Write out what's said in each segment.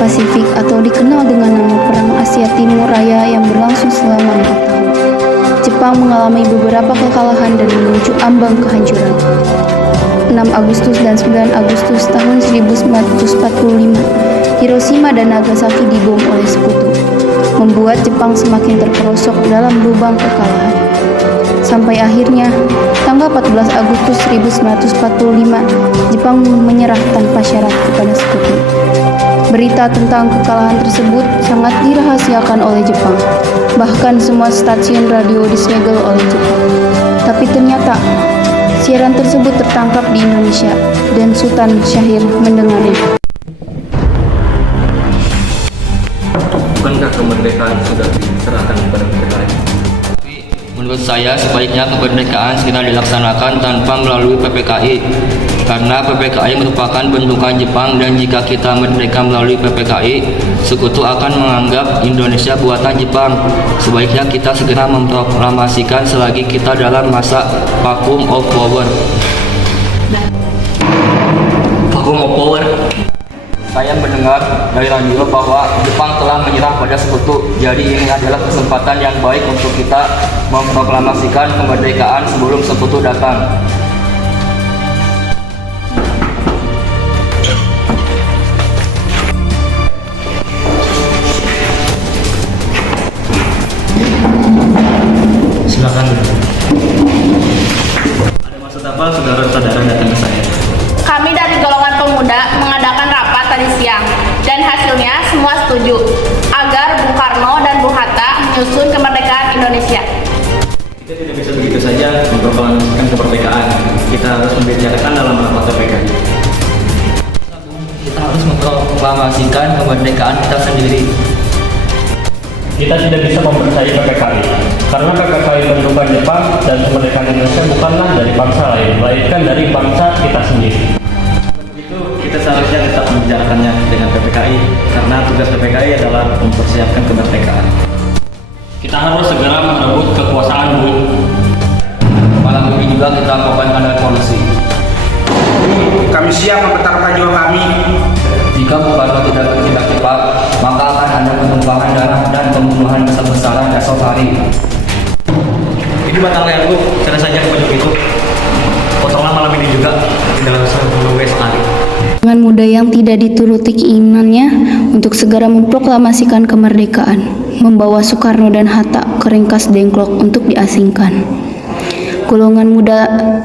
Pasifik atau dikenal dengan nama Perang Asia Timur Raya yang berlangsung selama 4 tahun. Jepang mengalami beberapa kekalahan dan menuju ambang kehancuran. 6 Agustus dan 9 Agustus tahun 1945, Hiroshima dan Nagasaki dibom oleh sekutu, membuat Jepang semakin terperosok dalam lubang kekalahan. Sampai akhirnya, tanggal 14 Agustus 1945, Jepang menyerah tanpa syarat kepada sekutu. Berita tentang kekalahan tersebut sangat dirahasiakan oleh Jepang. Bahkan semua stasiun radio disegel oleh Jepang. Tapi ternyata, siaran tersebut tertangkap di Indonesia dan Sultan Syahrir mendengarnya. Bukankah kemerdekaan sudah diserahkan kepada mereka lain? Menurut saya, sebaiknya kemerdekaan segera dilaksanakan tanpa melalui PPKI, karena PPKI merupakan bentukan Jepang dan jika kita merdeka melalui PPKI, sekutu akan menganggap Indonesia buatan Jepang. Sebaiknya kita segera memproklamasikan selagi kita dalam masa vacuum of power. Vacuum of power. Saya mendengar dari radio bahwa Jepang telah menyerah pada sekutu. Jadi ini adalah kesempatan yang baik untuk kita memproklamasikan kemerdekaan sebelum sekutu datang. Silakan. Ada maksud apa saudara-saudara datang ke saya? Kami dari golongan pemuda mengadakan rapat tadi siang dan hasilnya semua setuju agar Bung Karno dan Bung Hatta menyusun kemerdekaan Indonesia. Kita tidak bisa begitu saja memproklamasikan kemerdekaan. Kita harus membicarakan dalam rapat PPKI. Kita harus memproklamasikan kemerdekaan kita sendiri. Kita tidak bisa mempercayai PPKI, karena PPKI bentukan Jepang dan kemerdekaan Indonesia bukanlah dari bangsa lain, melainkan dari bangsa kita sendiri. Itu kita seharusnya tetap membicarakannya dengan PPKI, karena tugas PPKI adalah mempersiapkan kemerdekaan. Kita harus segera merebut kekuasaan, Bu. Malam ini juga kita korbankan revolusi. Kami siap mempertaruhkan jiwa kami. Jika Bung Karno tidak bertindak cepat, maka akan ada penumpahan darah dan pembunuhan besar-besaran esok hari. Ini batang leherku, cara saja aku itu. Potonglah malam ini juga, tidak usah menunggu esok hari. Dengan muda yang tidak dituruti keinginannya untuk segera memproklamasikan kemerdekaan, membawa Soekarno dan Hatta ke ringkas Dengklok untuk diasingkan. Golongan muda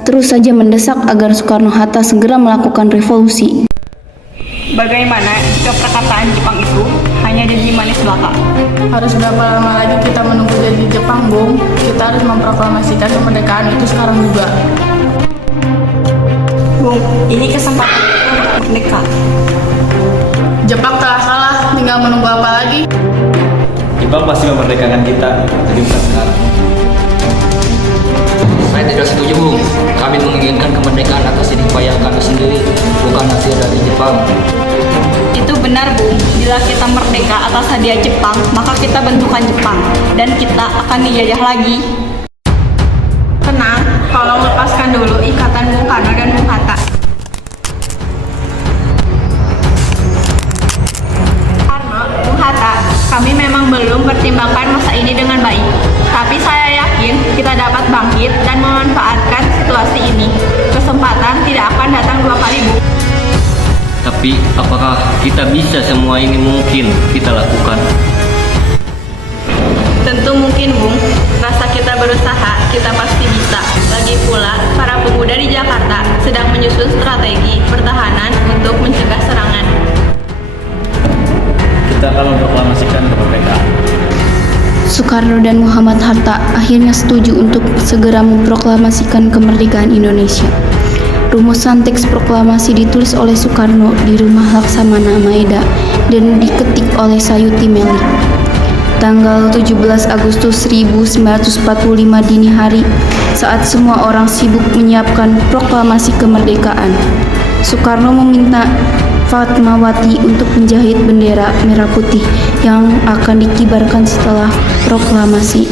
terus saja mendesak agar Soekarno-Hatta segera melakukan revolusi. Bagaimana jika perkataan Jepang itu hanya janji manis belaka? Harus berapa lama lagi kita menunggu janji Jepang, Bung? Kita harus memproklamasikan kemerdekaan itu sekarang juga. Bung, ini kesempatan untuk merdeka. Jepang telah salah, tinggal menunggu apa lagi? Jepang pasti memerdekakan kita, jadi bukan sekarang. Saya tidak setuju, Bung. Kami menginginkan kemerdekaan atas jerih payah kami sendiri, bukan hasil dari Jepang. Itu benar, Bung. Bila kita merdeka atas hadiah Jepang, maka kita bentukan Jepang dan kita akan dijajah lagi. Tenang, tolong lepaskan dulu ikatan Bung Karno dan Bung Hatta. Karno, Bung Hatta, kami memang belum pertimbangkan masa ini dengan baik. Tapi saya yakin kita dapat bangkit dan memanfaatkan situasi ini. Kesempatan tidak akan datang 2 kali, Bu. Tapi apakah kita bisa semua ini mungkin kita lakukan? Tentu mungkin, Bung. Rasa kita berusaha, kita pasti bisa. Lagi pula, para pemuda di Jakarta sedang menyusun strategi pertahanan untuk mencegah serangan. Kita akan memproklamasikan kemerdekaan. Soekarno dan Muhammad Hatta akhirnya setuju untuk segera memproklamasikan kemerdekaan Indonesia. Rumusan teks proklamasi ditulis oleh Soekarno di rumah Laksamana Maeda dan diketik oleh Sayuti Melik. Tanggal 17 Agustus 1945 dini hari, saat semua orang sibuk menyiapkan proklamasi kemerdekaan, Soekarno meminta Fatmawati untuk menjahit bendera merah putih yang akan dikibarkan setelah proklamasi.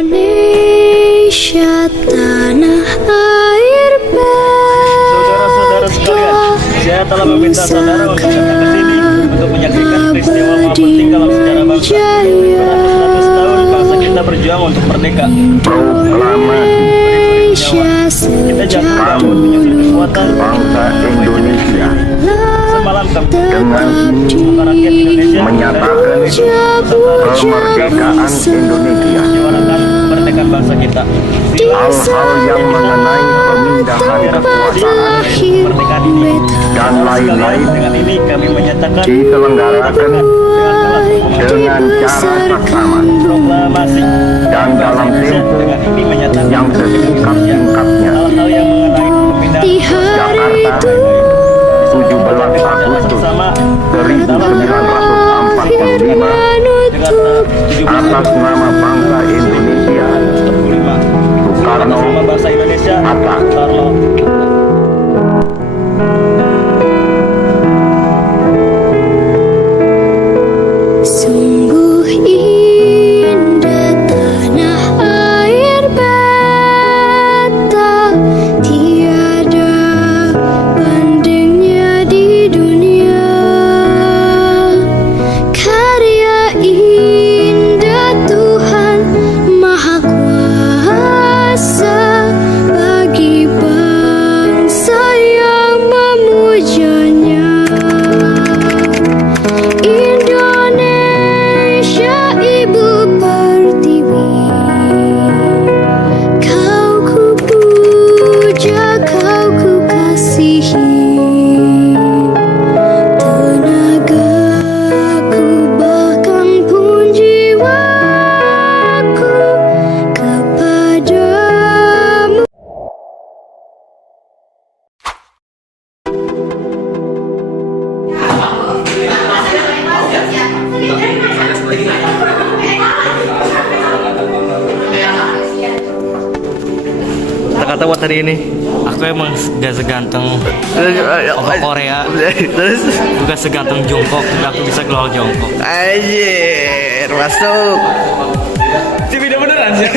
Indonesia tanah air Saudara-saudara sekalian, saya telah meminta saudara untuk datang ke sini untuk menyaksikan penting dalam sejarah bangsa. Beratus-ratus tahun bangsa kita berjuang untuk merdeka. Kita jatuh bangun menyusun kekuatan bangsa Indonesia semalam kami dengan maka rakyat Indonesia menyatakan kemerdekaan Indonesia. menyuarakan kemerdekaan bangsa kita. Hal-hal yang mengenai pemindahan kekuasaan Kemerdekaan ini dan lain-lain dengan ini kami menyatakan diselenggarakan dengan cara seksama proklamasi dan dalam tempo dengan ini menyatakan yang sesingkat-singkatnya. hal-hal yang mengenai pemindahan Jakarta, 17 Agustus bersama 1945, Jakarta 17 atas nama bangsa Indonesia, 45 Soekarno, nama bangsa Indonesia Hatta. Soekarno. Sungguh indah tanah air beta, tiada bandingnya di dunia. Karya indah Tuhan Maha Kuasa bagi bangsa yang memujanya. Indonesia Ibu Pertiwi, kau ku puja, kau ku kasihi. Tenagaku bahkan pun jiwaku kepadamu. Kata-kata buat hari ini, aku emang gak seganteng orang Korea, Terus juga seganteng Jungkook, tapi aku bisa keluar Jungkook. anjir masuk. Tapi udah beneran sih.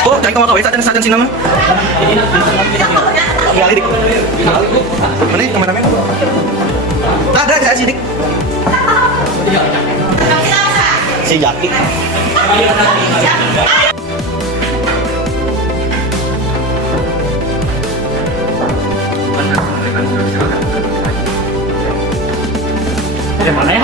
Oh, cari kamu kawin saja sih nama. Ya, Dik. Mana kameramen? Ada aja sih, Dik. Si Jaki. Mana ya?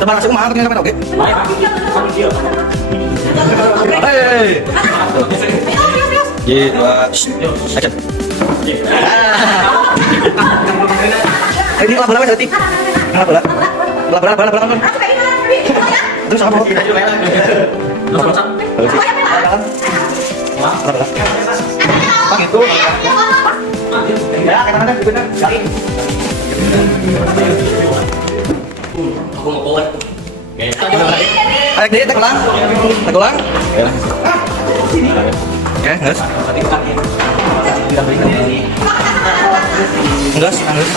Ada mana sih mahal kenapa oke? Hei. Gitu. Action. Ini bola bola tadi. Bola. Bola. Terus apa? Bang itu. Ya, kadang-kadang benar. Aku mau keluar. Ayo dia tegulang. Tegulang. Oke, nges. Nges, nges.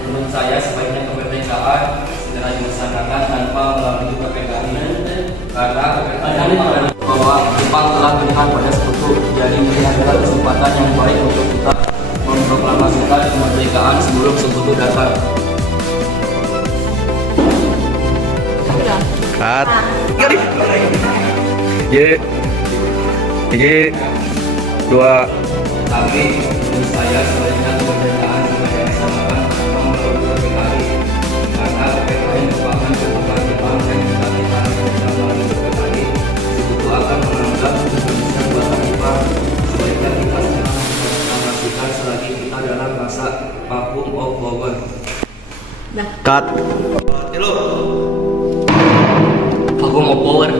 Menurut saya sebaiknya kemerdekaan segera dilaksanakan tanpa melalui PPKI karena PPKI bahwa Jepang telah melihat pada sekutu, jadi ini adalah kesempatan yang baik untuk kita memproklamasikan kemerdekaan sebelum sekutu datang. Cut. Tiga nih. Hiji, dua. Tapi menurut saya sebaiknya kemerdekaan dilaksanakan tanpa melalui PPKI karena PPKI merupakan bentukan Jepang dan jika kita tidak melalui PPKI sekutu akan menganggap kebencian buatan Jepang. Sebaiknya kita segera memproklamasikan selagi kita dalam masa vacuum of power. Cut. Vacuum of power.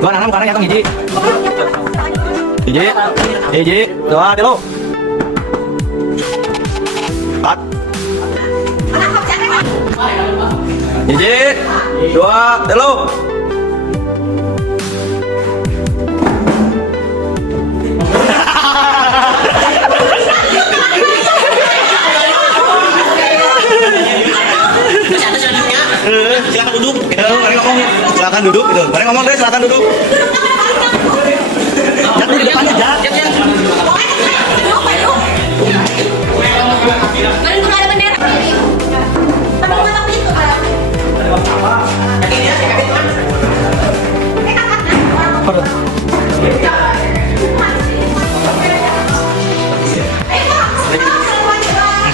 Gua nanam karena ngitung hiji. Hiji, dua, tilu. Cut. Hiji, dua, tilu. Silakan duduk. Mari ngomong. Silakan duduk gitu. Mari ngomong guys, silakan duduk. Jangan di depan aja.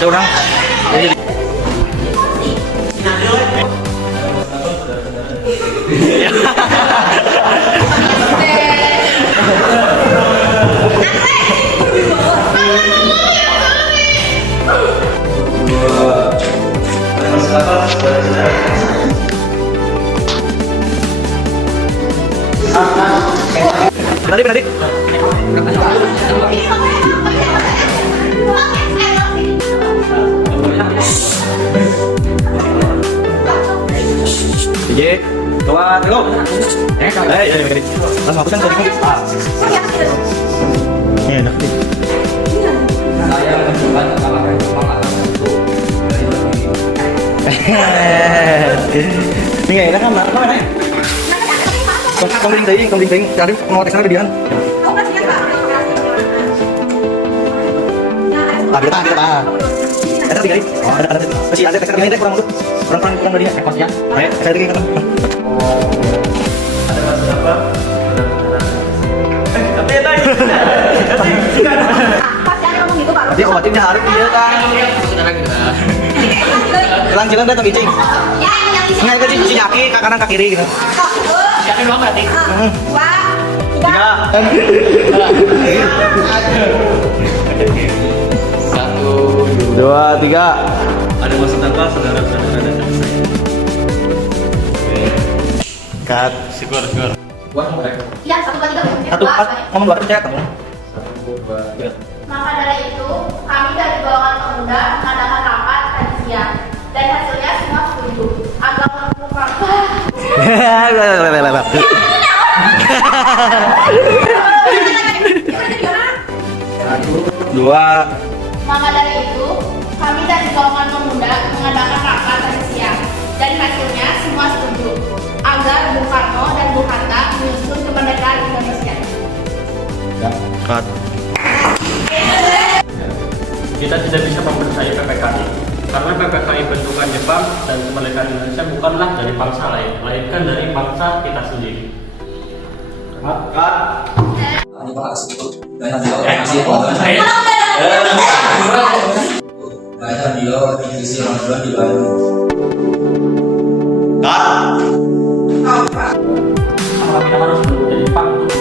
Orang. Tadi. Hiji, dua, tilu. Langsung hapuskan tadi. Ini enak nih. Saya mencoba mengalahkan Jepang atas itu dari lebih. Ini nggak enak kan? Apa nih? Kambing ting. Cari mau tes lagi dian. Kita. Ada tiga nih. Ada. Masih ada tes lagi kurang dulu. Kurang dari ekosnya. Ayo, saya lagi kan. Ada siapa? Tapi tadi. Dia obatin hari dia kan. Jalan datang bicing. Nggak ke sini kaki ke kanan ke kiri gitu. Siapin doang berarti. Tiga. Satu, Dua, tiga. Ada maksud apa saudara-saudara datang saya? Cut. Syukur. Ya, 1, 2, 3. Satu, ngomong dua percaya kamu. Maka dari itu, kami dari golongan pemuda mengadakan rapat tadi siang dan hasilnya semua setuju agar membuka Dua. Maka dari itu, kami dari golongan pemuda mengadakan rapat tadi siang dan hasilnya semua setuju agar Bung Karno dan Bung Hatta menyusun kemerdekaan Indonesia. Cut. Kita tidak bisa mempercayai PPKI karena PPKI bentukan Jepang dan kemerdekaan Indonesia bukanlah dari bangsa lain, melainkan dari bangsa kita sendiri. Apakah kita harus menjadi Jepang untuk